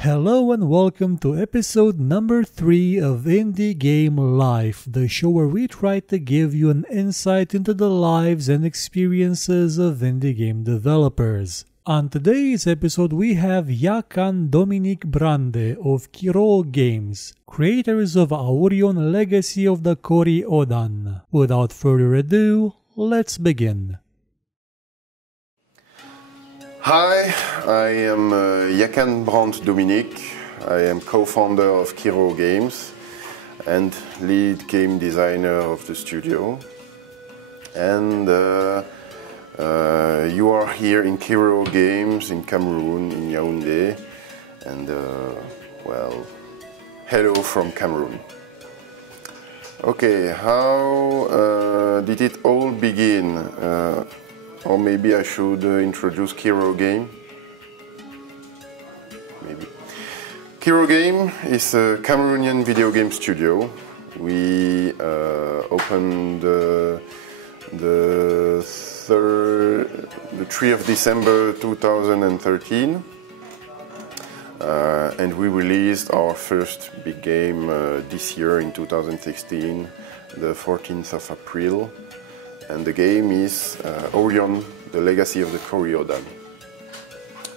Hello and welcome to episode number 3 of Indie Game Life, the show where we try to give you an insight into the lives and experiences of indie game developers. On today's episode we have YAKAN Dominique Bran of Kiro'o Games, creators of Aurion Legacy of the Kori-Odan. Without further ado, let's begin. Hi, I am YAKAN Dominique. I am co-founder of Kiro'o Games and lead game designer of the studio. And you are here in Kiro'o Games in Cameroon, in Yaoundé. And well, hello from Cameroon. Okay, how did it all begin? Or maybe I should introduce Kiro'o Game. Maybe. Kiro'o Game is a Cameroonian video game studio. We opened the 3rd of December 2013, and we released our first big game this year in 2016, the 14th of April. And the game is Aurion, the Legacy of the Kori-Odan.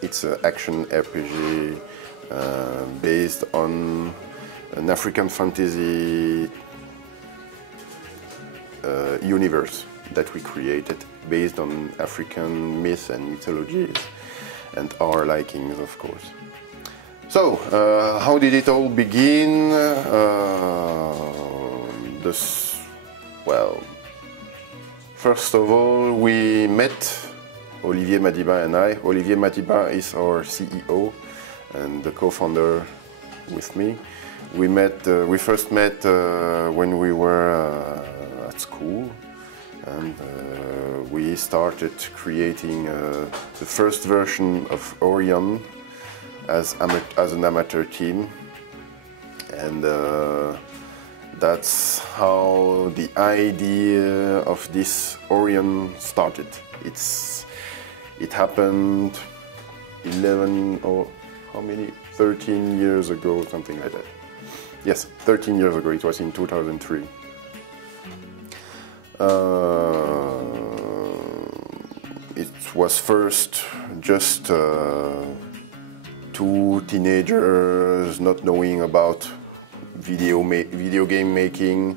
It's an action RPG based on an African fantasy universe that we created based on African myths and mythologies and our likings, of course. So, how did it all begin? First of all, we met, Olivier Madiba and I. Olivier Madiba is our CEO and the co-founder with me. We first met when we were at school, and we started creating the first version of Aurion as an amateur team. And that's how the idea of this Aurion started. It happened 13 years ago, something like that. Yes, 13 years ago. It was in 2003. It was first just 2 teenagers not knowing about video game making,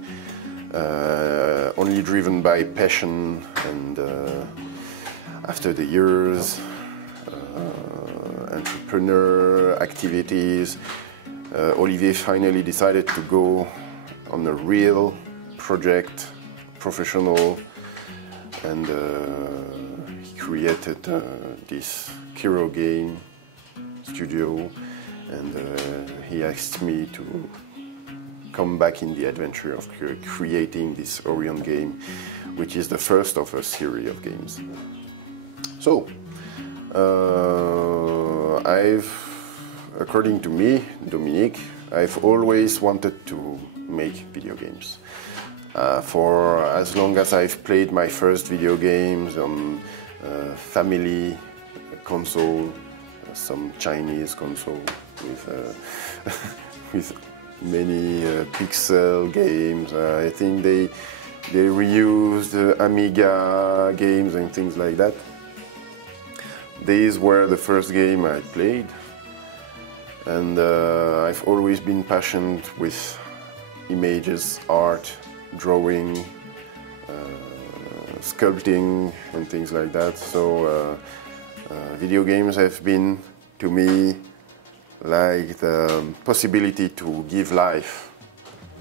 only driven by passion, and after the years, entrepreneur activities, Olivier finally decided to go on a real project, professional, and he created this Kiro'o Game studio, and he asked me to come back in the adventure of creating this Aurion game, which is the first of a series of games. So, according to me, Dominique, I've always wanted to make video games. For as long as I've played my first video games on family console, some Chinese console with many pixel games. I think they reused Amiga games and things like that. These were the first game I played, and I've always been passionate with images, art, drawing, sculpting and things like that. So video games have been, to me, like the possibility to give life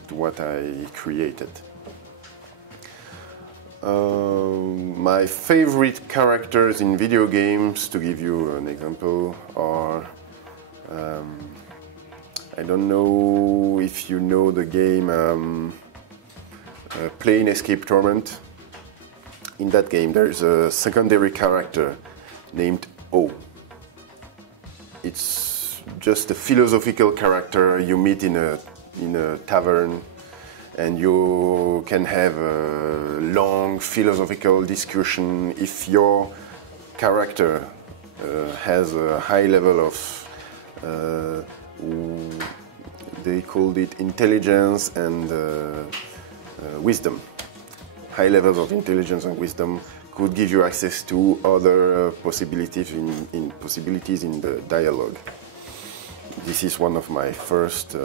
to what I created. My favorite characters in video games, to give you an example, are I don't know if you know the game Plane Escape Torment. In that game there is a secondary character named O. It's just a philosophical character you meet in a tavern, and you can have a long philosophical discussion. If your character has a high level of They called it intelligence and wisdom. High levels of intelligence and wisdom could give you access to other possibilities in the dialogue. This is one of my first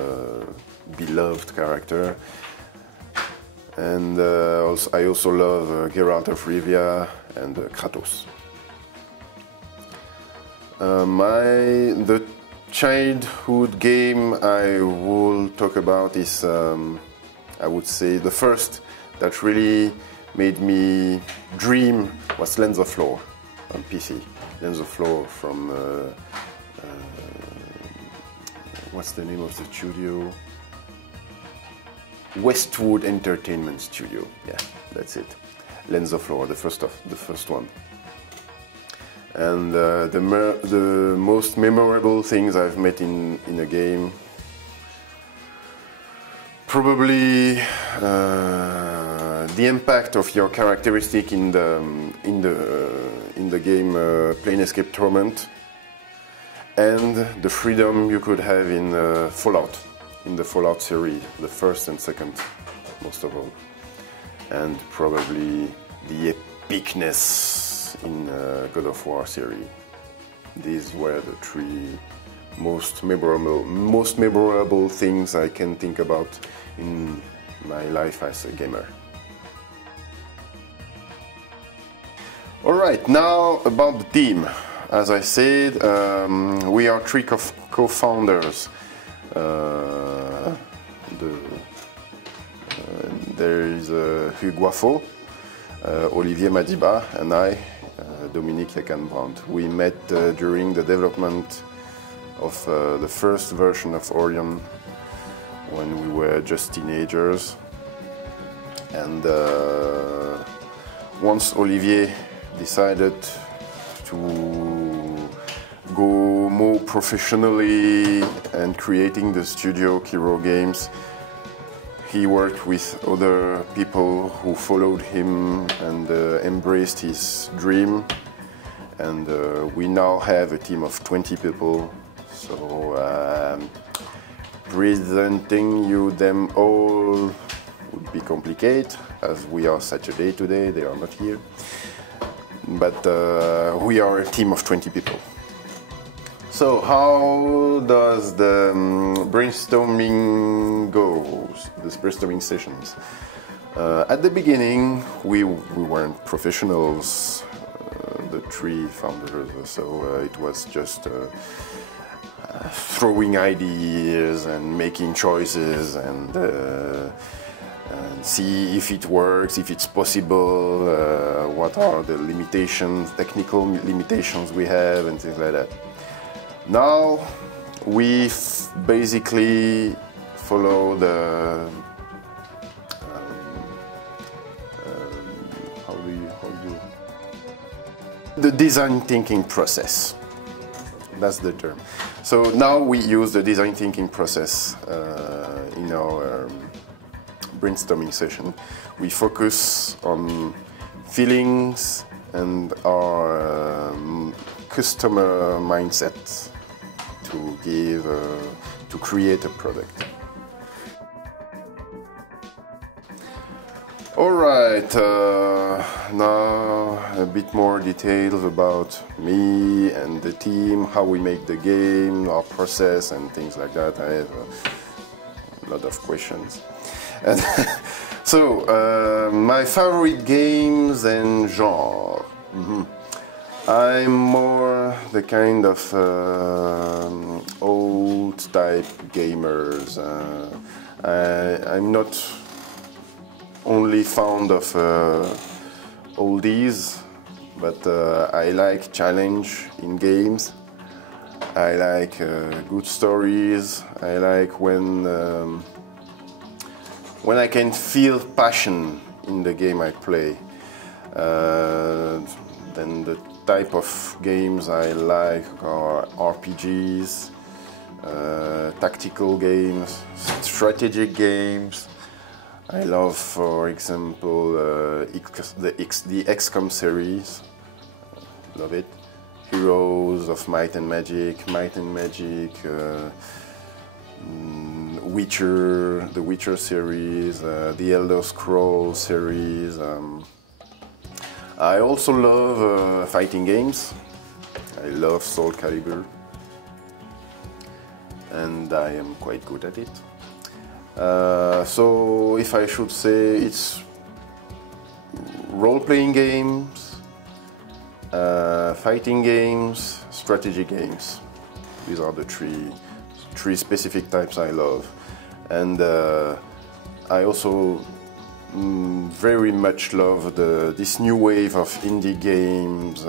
beloved character, and I also love Geralt of Rivia and Kratos. The childhood game I will talk about is, I would say, the first that really made me dream was Lens of Lore on PC. Lens of Lore from, what's the name of the studio? Westwood Entertainment Studio. Yeah, that's it. Lens of Lore, the first one. And the most memorable things I've met in a game, probably the impact of your characteristic in the game Planescape Torment, and the freedom you could have in Fallout, in the Fallout series, the first and second, most of all, and probably the epicness in God of War series. These were the three most memorable things I can think about in my life as a gamer. Alright, now about the team. As I said, we are three co-founders. There is Hugues Guaffo, Olivier Madiba, and I, Dominique YAKAN Bran. We met during the development of the first version of Aurion when we were just teenagers. And once Olivier decided to go more professionally and creating the studio Kiro'o Games, he worked with other people who followed him and embraced his dream. And we now have a team of 20 people. So presenting you them all would be complicated, as we are Saturday today, they are not here. But we are a team of 20 people. So how does the brainstorming go, the brainstorming sessions? At the beginning, we weren't professionals, the three founders, so it was just throwing ideas and making choices and see if it works, if it's possible, what are the limitations, technical limitations we have, and things like that. Now we basically follow the the design thinking process. That's the term. So now we use the design thinking process in our brainstorming session. We focus on feelings and our customer mindset to create a product. All right, now a bit more details about me and the team, how we make the game, our process and things like that. I have a lot of questions. And so, my favorite games and genre. I'm more the kind of old type gamers. I'm not only fond of oldies, but I like challenge in games. I like good stories. I like when I can feel passion in the game I play. Then the type of games I like are RPGs, tactical games, strategic games. I love, for example, the XCOM series. Love it. heroes of Might and Magic, Witcher, the Witcher series, the Elder Scrolls series. I also love fighting games. I love Soul Calibur, and I am quite good at it. So if I should say, it's role-playing games, fighting games, strategy games. These are the three specific types I love. And I also very much love this new wave of indie games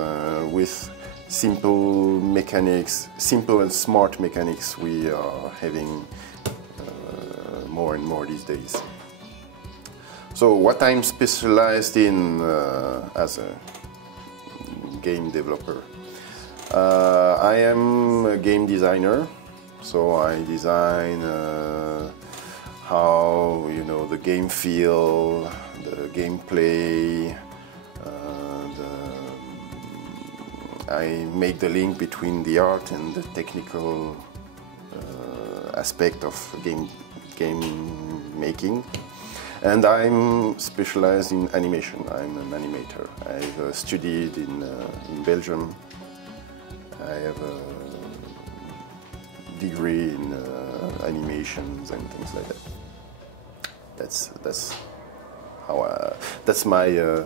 with simple mechanics, simple and smart mechanics we are having more and more these days. So what I'm specialized in as a game developer, I am a game designer, so I design how the game feel, the gameplay. I make the link between the art and the technical aspect of game making. And I'm specialized in animation. I'm an animator. I've studied in Belgium. I have a degree in animations and things like that. That's how that's my.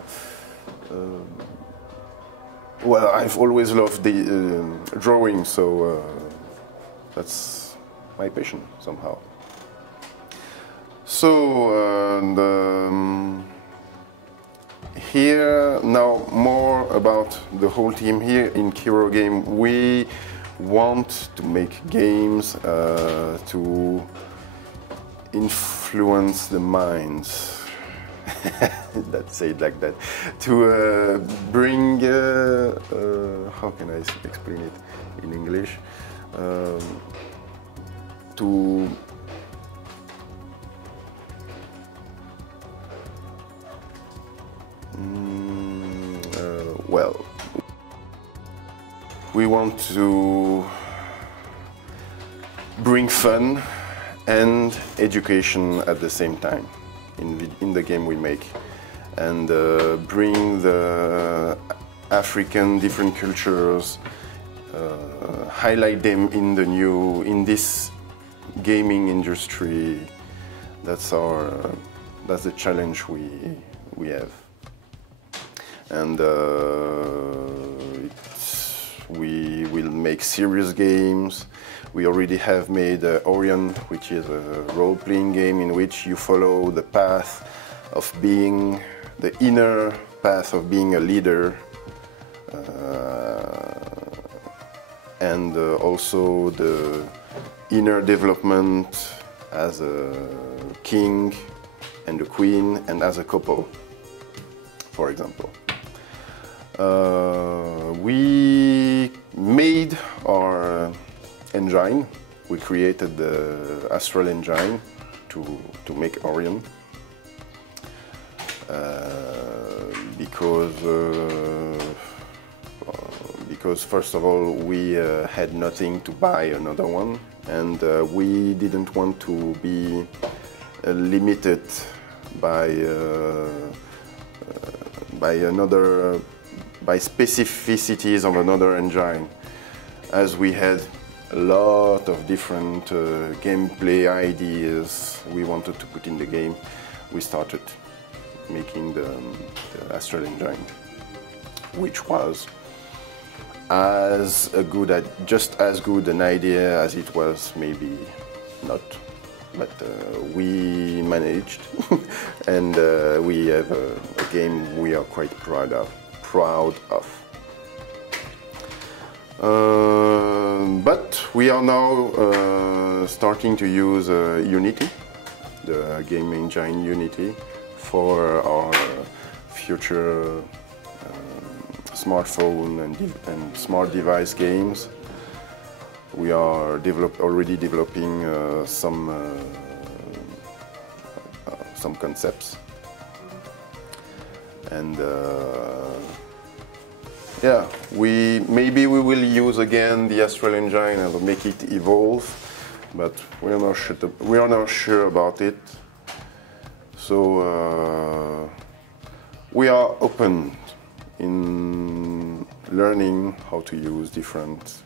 Well, I've always loved the drawing, so that's my passion somehow. So here now more about the whole team here in Kiro'o Games. We want to make games to influence the minds. Let's say it like that. To bring, how can I explain it in English? To well, we want to bring fun and education at the same time in the game we make, and bring the African different cultures, highlight them in this gaming industry. That's the challenge we have. And we will make serious games. We already have made Aurion, which is a role-playing game in which you follow the path of being, the inner path of being a leader, and also the inner development as a king and a queen and as a couple, for example. We made our engine. We created the Astral engine to make Aurion, because first of all we had nothing to buy another one, and we didn't want to be limited by specificities of another engine. As we had a lot of different gameplay ideas we wanted to put in the game, we started making the Astral engine, which was just as good an idea as it was maybe not, but we managed, and we have a game we are quite proud of. But we are now starting to use Unity, the game engine Unity, for our future smartphone and smart device games. We are already developing some concepts, and Yeah, maybe we will use again the Astral engine and make it evolve, but we are not sure about it. So we are open in learning how to use different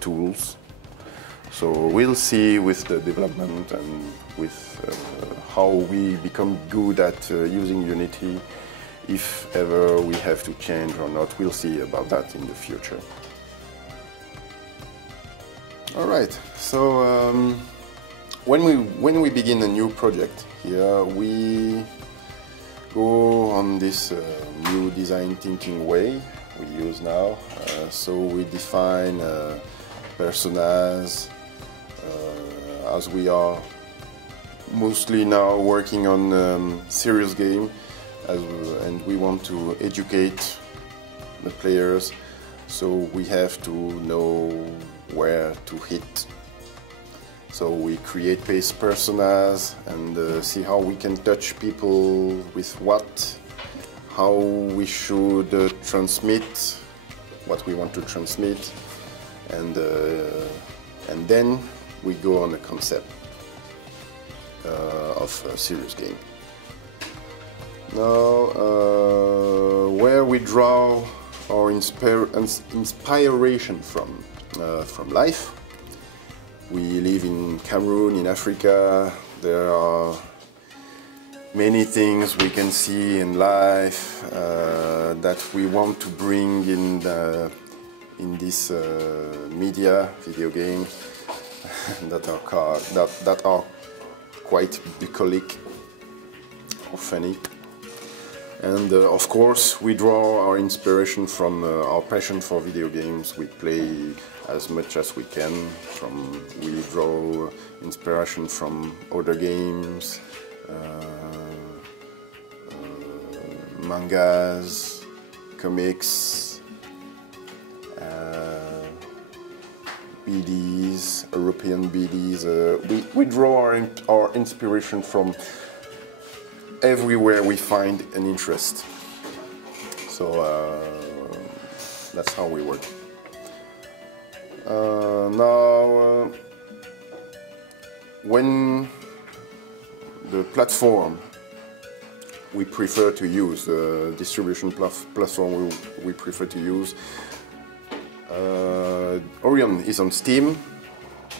tools. So we'll see with the development and with how we become good at using Unity. If ever we have to change or not, we'll see about that in the future. All right, so when we begin a new project here, we go on this new design thinking way we use now. So we define personas, as we are mostly now working on serious game, and we want to educate the players, so we have to know where to hit. So we create base personas and see how we can touch people with what, how we should transmit what we want to transmit, and then we go on a concept of a serious game. Now, where we draw our inspiration from life. We live in Cameroon, in Africa. There are many things we can see in life that we want to bring in this media, video game, that are quite bucolic or funny. And of course, we draw our inspiration from our passion for video games. We play as much as we can. We draw inspiration from other games, mangas, comics, BDs, European BDs. We draw our inspiration from everywhere we find an interest. So that's how we work. Now, when the platform we prefer to use, the distribution platform we prefer to use, Aurion is on Steam,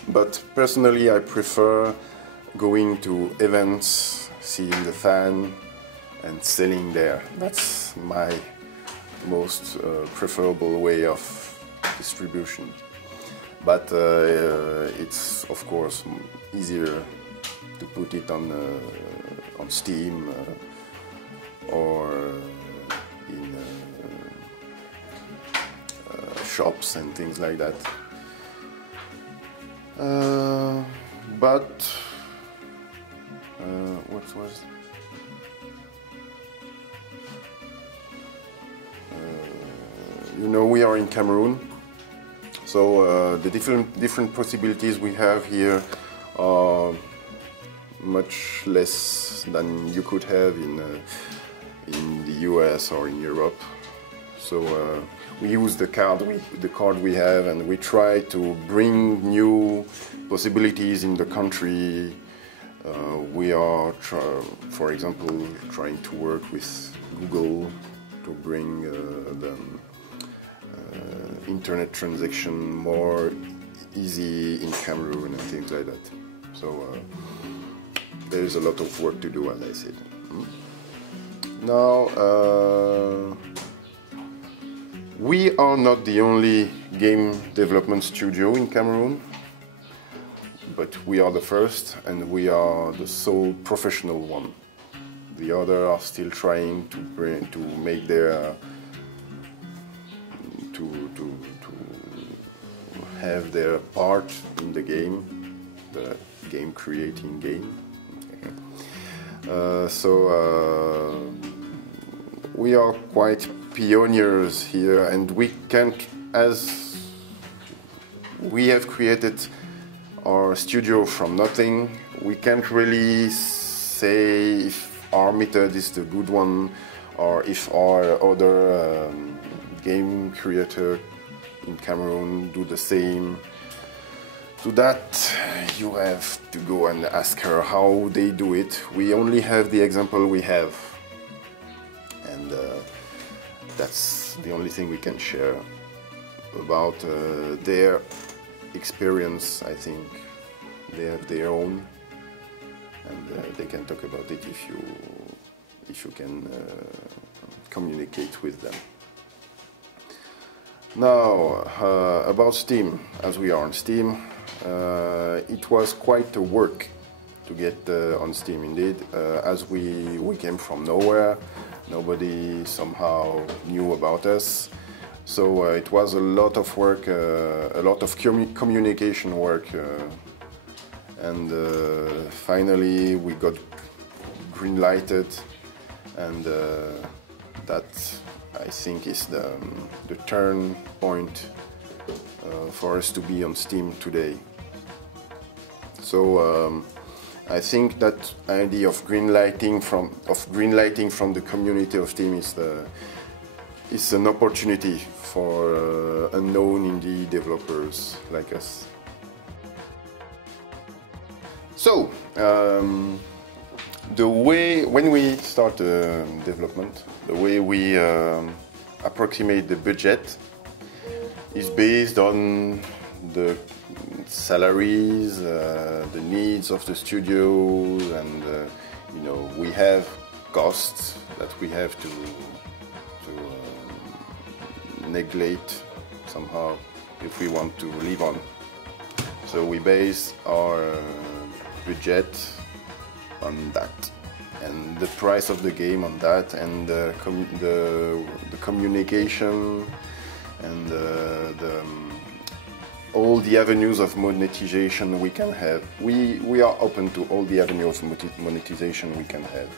but personally I prefer going to events, seeing the fan and selling there. That's my most preferable way of distribution. But it's of course easier to put it on Steam or in shops and things like that. But what was? We are in Cameroon, so the different possibilities we have here are much less than you could have in the US or in Europe. So we use the card we have, and we try to bring new possibilities in the country. We are, for example, trying to work with Google to bring the internet transaction more easy in Cameroon and things like that. So there is a lot of work to do, as I said. Now, we are not the only game development studio in Cameroon, but we are the first, and we are the sole professional one. The others are still trying to make their to have their part in the game, the game creating game. So we are quite pioneers here, and we can't, as we have created our studio from nothing, we can't really say if our method is the good one or if our other game creator in Cameroon do the same. To that, you have to go and ask her how they do it. We only have the example we have, and that's the only thing we can share about their experience. I think they have their own, and they can talk about it if you can communicate with them. Now, about Steam, as we are on Steam, it was quite a work to get on Steam indeed, as we came from nowhere. Nobody somehow knew about us, so it was a lot of work, a lot of communication work, and finally we got green-lighted, and that, I think, is the turn point for us to be on Steam today. So I think that idea of greenlighting from the community of Steam is an opportunity for unknown indie developers like us. So the way when we start development, the way we approximate the budget is based on the salaries, the needs of the studios, and you know, we have costs that we have to neglect somehow if we want to live on. So we base our budget on that, and the price of the game on that, and the communication, and all the avenues of monetization we can have. We are open to all the avenues of monetization we can have.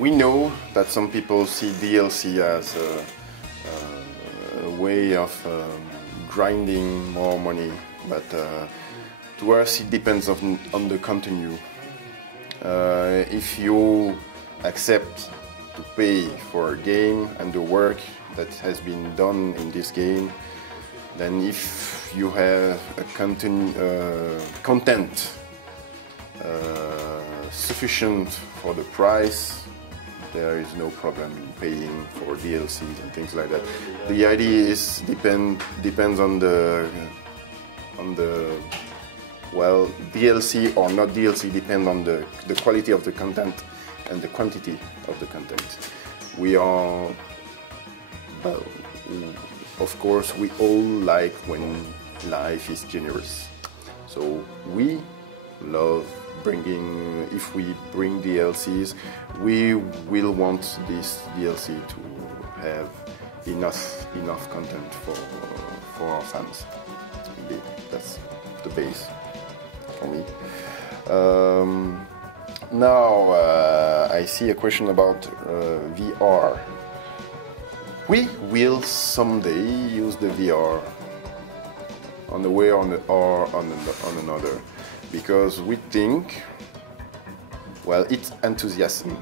We know that some people see DLC as a way of grinding more money, but to us it depends on the continue. If you accept to pay for a game and the work that has been done in this game, then if you have a content sufficient for the price, there is no problem in paying for DLCs and things like that. The idea is depends on the well, DLC or not DLC depend on the quality of the content and the quantity of the content. We are, well, of course, we all like when life is generous. So we love bringing, if we bring DLCs, we will want this DLC to have enough content for our fans. Indeed, that's the base for me. Now I see a question about VR. We will someday use the VR on the way or on another, because we think, well, it's enthusiasm.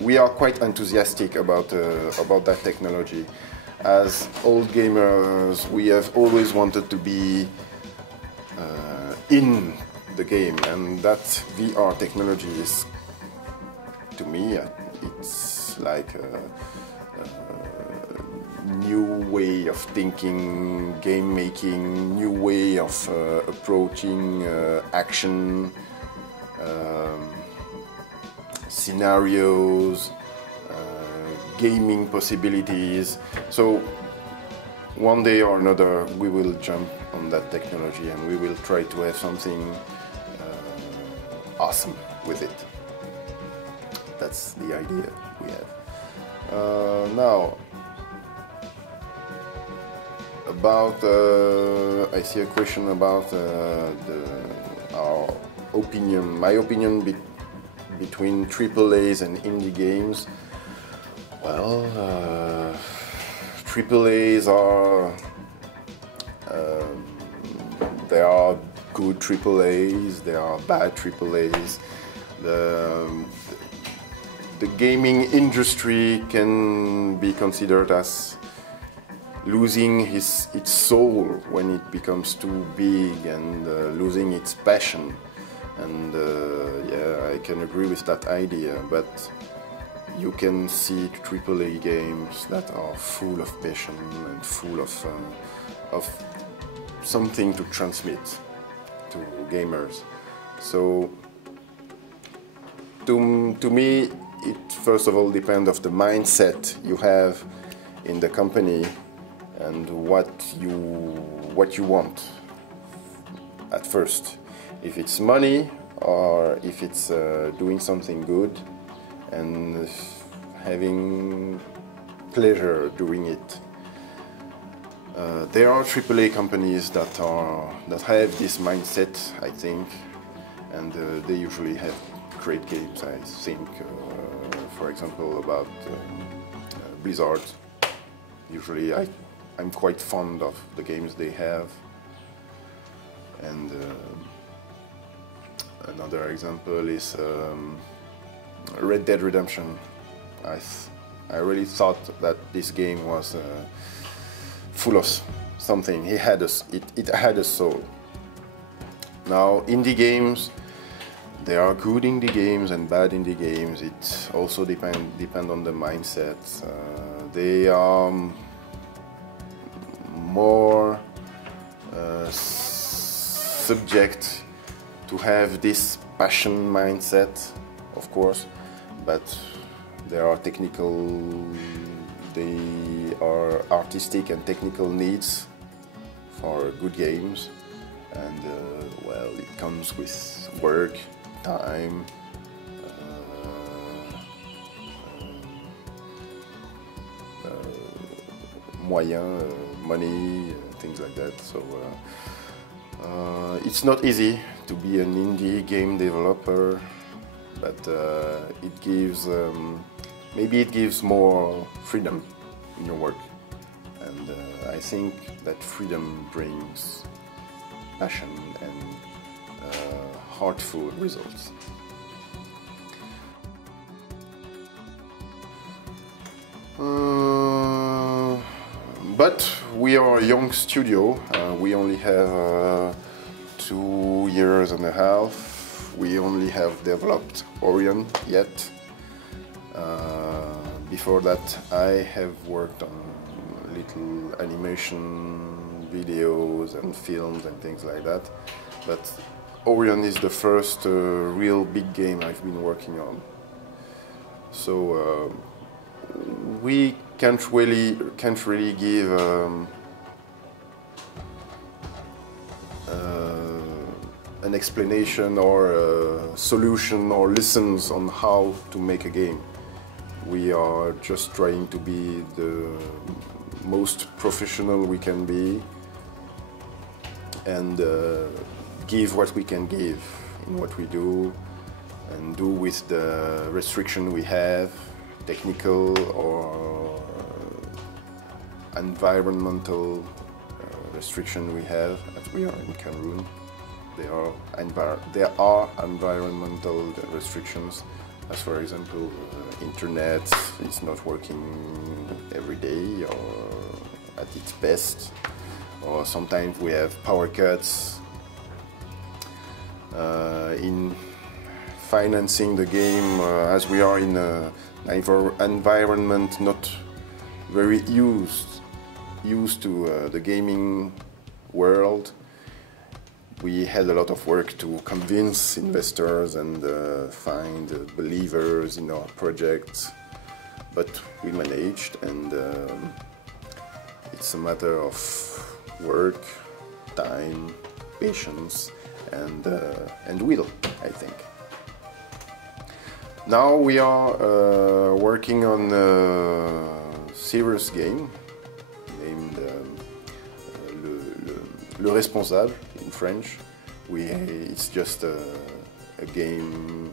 We are quite enthusiastic about that technology. As old gamers, we have always wanted to be in the game, and that VR technology is, to me, it's like a new way of thinking, game making, new way of approaching action, scenarios, gaming possibilities. So one day or another we will jump on that technology and we will try to have something awesome with it. That's the idea we have. Now, about I see a question about our opinion, my opinion between AAAs and indie games. Well, AAAs are there are good AAAs, there are bad AAAs. the gaming industry can be considered as losing its soul when it becomes too big and losing its passion. And yeah, I can agree with that idea, but you can see AAA games that are full of passion and full of something to transmit to gamers. So to me, it first of all depends on the mindset you have in the company and what you want at first. If it's money or if it's doing something good and having pleasure doing it. There are AAA companies that have this mindset, I think, and they usually have great games. I think, for example, about Blizzard. Usually, I'm quite fond of the games they have. And another example is Red Dead Redemption. I really thought that this game was full of something. It had a soul. Now, indie games, there are good indie games and bad indie games. It also depend on the mindset. They are more subject to have this passion mindset, of course, but there are artistic and technical needs for good games, and well, it comes with work, time, moyens, money, things like that. So it's not easy to be an indie game developer, but it gives maybe it gives more freedom in your work, and I think that freedom brings passion and heartful results. But we are a young studio. We only have 2 years and a half. We only have developed Aurion yet. Before that, I have worked on little animation videos and films and things like that. But Aurion is the first real big game I've been working on. So we can't really give an explanation or a solution or lessons on how to make a game. We are just trying to be the most professional we can be and give what we can give in what we do and do with the restriction we have, technical or environmental restriction we have, as we are in Cameroon. There are environmental restrictions, as for example, internet is not working every day or at its best, or sometimes we have power cuts. In financing the game, as we are in an environment not very used to the gaming world, we had a lot of work to convince investors and find believers in our project, but we managed, and it's a matter of work, time, patience, and will, I think. Now we are working on a serious game named Le Responsable in French. It's just a game,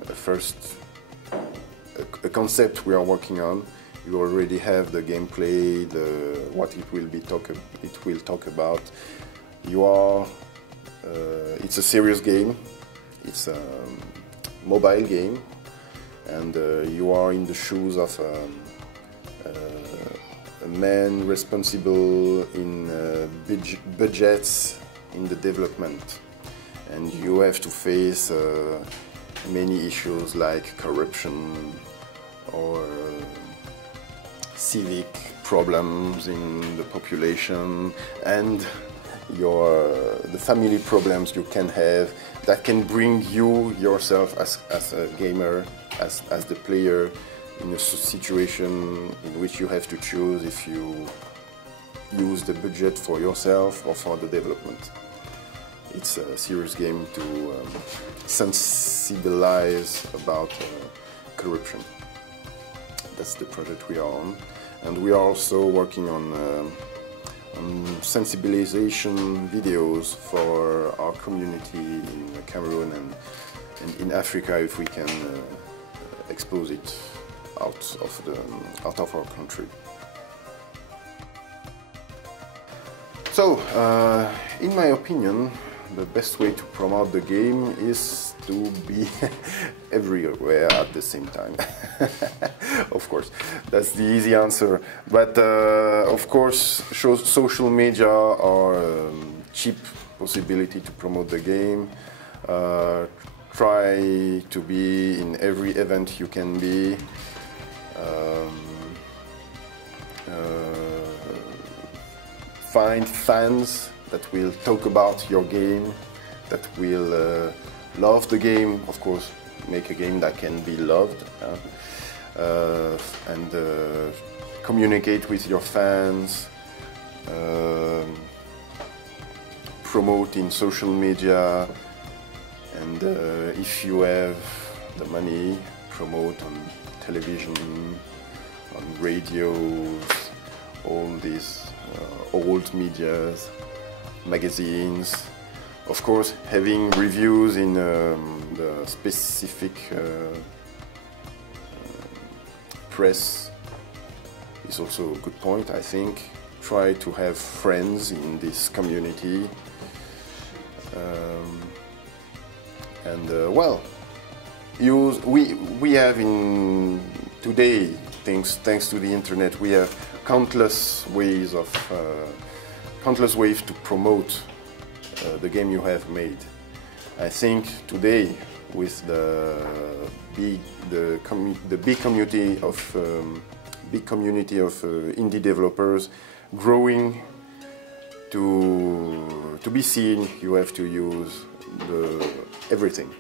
a concept we are working on. You already have the gameplay, what it will talk about. It's a serious game. It's a mobile game. and you are in the shoes of a man responsible in budgets in the development, and you have to face many issues like corruption or civic problems in the population, and the family problems you can have that can bring you yourself as a gamer, as the player, in a situation in which you have to choose if you use the budget for yourself or for the development. It's a serious game to sensibilize about corruption. That's the project we are on, and we are also working on sensibilization videos for our community in Cameroon and in Africa, if we can expose it out of our country. So, in my opinion, the best way to promote the game is to be everywhere at the same time. Of course, that's the easy answer. But of course, social media are a cheap possibility to promote the game. Try to be in every event you can be. Find fans that will talk about your game, that will love the game. Of course, make a game that can be loved, and communicate with your fans, promote in social media, and if you have the money, promote on television, on radios, all these old medias, magazines. Of course, having reviews in the specific press is also a good point, I think. Try to have friends in this community. Well, we have in today, thanks to the internet, we have countless ways to promote the game you have made. I think today, with the big community of indie developers growing, to be seen, you have to use everything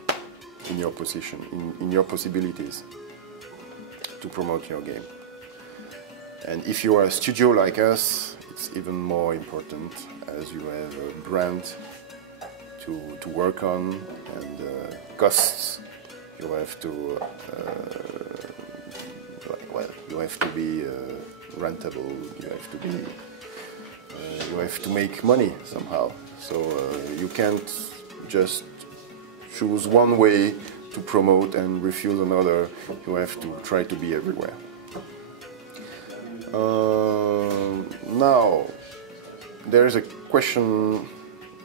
in your position, in your possibilities, to promote your game. And if you are a studio like us, it's even more important, as you have a brand to work on, and costs. You have to you have to be rentable. You have to make money somehow. So you can't just choose one way to promote and refuse another. You have to try to be everywhere. Now, there is a question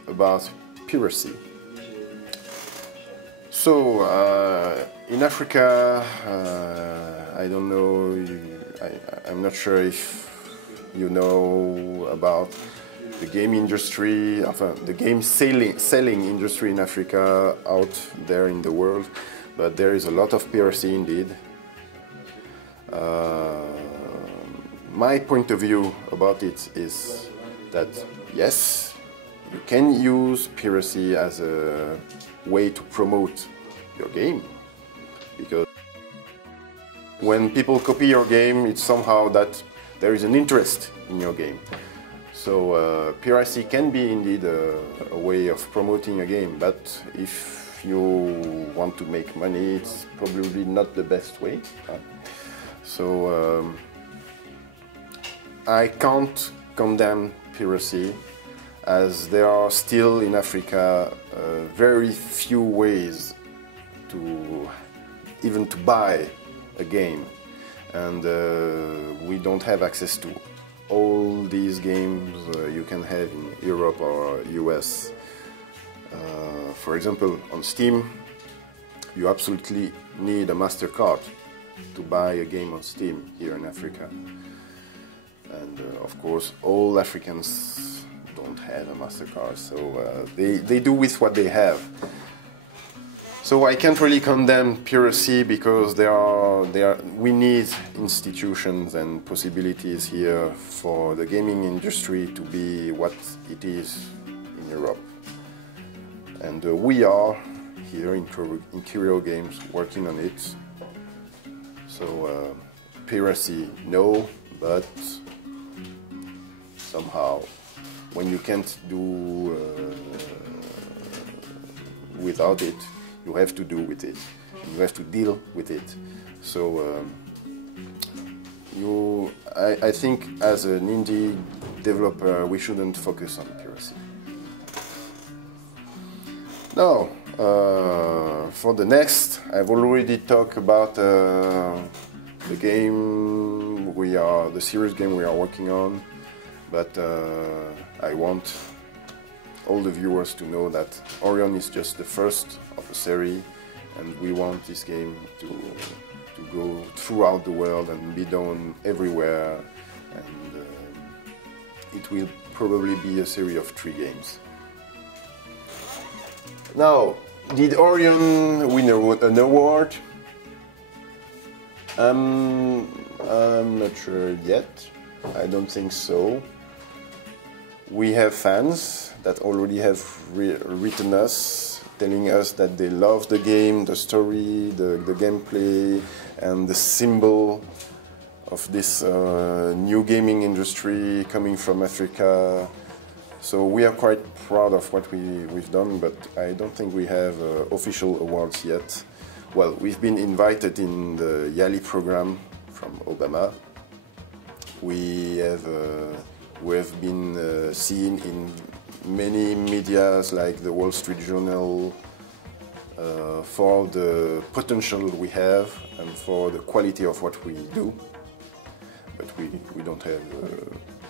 about piracy. So, in Africa, I don't know, I'm not sure if you know about the game industry, the game selling industry in Africa out there in the world, but there is a lot of piracy indeed. My point of view about it is that yes, you can use piracy as a way to promote your game, because when people copy your game, it's somehow that there is an interest in your game. So piracy can be indeed a way of promoting a game, but if you want to make money, it's probably not the best way. So I can't condemn piracy, as there are still in Africa very few ways to even to buy a game, and we don't have access to all these games you can have in Europe or US. For example, on Steam, you absolutely need a MasterCard to buy a game on Steam here in Africa. And of course, all Africans don't have a MasterCard, so they do with what they have. So I can't really condemn piracy because we need institutions and possibilities here for the gaming industry to be what it is in Europe. And we are here in Kiro'o Games working on it. So piracy, no, but somehow when you can't do without it, you have to do with it. You have to deal with it. So I think as an indie developer, we shouldn't focus on piracy. Now, for the next, I've already talked about the game the serious game we are working on, but I want all the viewers to know that Aurion is just the first of a series, and we want this game to go throughout the world and be done everywhere, and it will probably be a series of 3 games. Now, did Aurion win an award? I'm not sure yet. I don't think so. We have fans that already have written us, telling us that they love the game, the story, the gameplay, and the symbol of this new gaming industry coming from Africa. So we are quite proud of what we've done, but I don't think we have official awards yet. Well, we've been invited in the YALI program from Obama. We have been seen in many medias like the Wall Street Journal for the potential we have and for the quality of what we do. But we don't have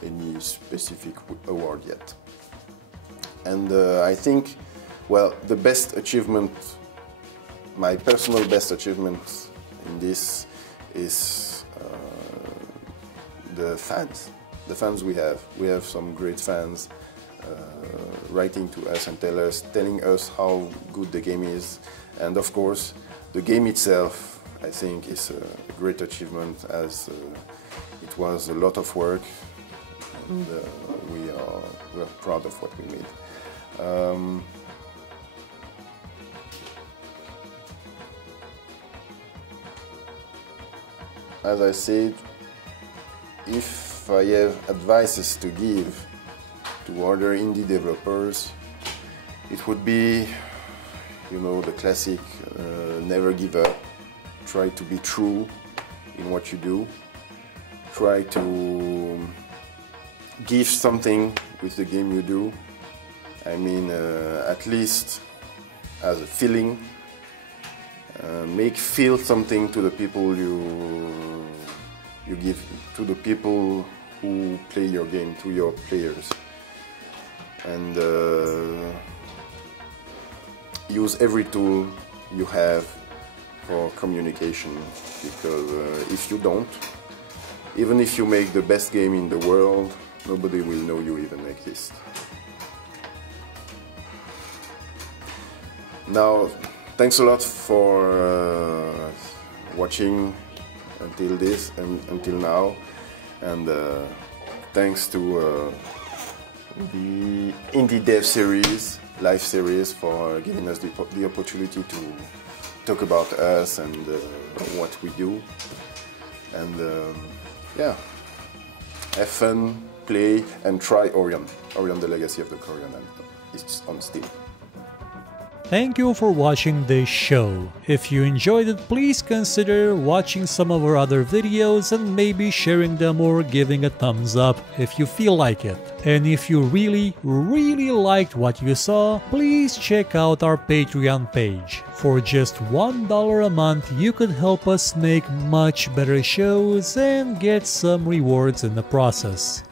any specific award yet. And I think, well, the best achievement, my personal best achievement in this is the fans. The fans we have. We have some great fans writing to us and telling us how good the game is. And of course, the game itself, I think, is a great achievement, as it was a lot of work, and we are proud of what we made. As I said, if I have advices to give to other indie developers, it would be, you know, the classic never give up, try to be true in what you do, try to give something with the game you do. I mean, at least as a feeling, make feel something to the people you give, to the people who play your game, to your players. And use every tool you have for communication, because if you don't, even if you make the best game in the world, nobody will know you even exist. Now, thanks a lot for watching until now, and thanks to the Indie Dev series, live series, for giving us the opportunity to talk about us and what we do. And yeah, have fun, play, and try Aurion the Legacy of the Kori-Odan. It's on Steam. Thank you for watching this show. If you enjoyed it, please consider watching some of our other videos and maybe sharing them or giving a thumbs up if you feel like it. And if you really liked what you saw, please check out our Patreon page. For just $1 a month, you could help us make much better shows and get some rewards in the process.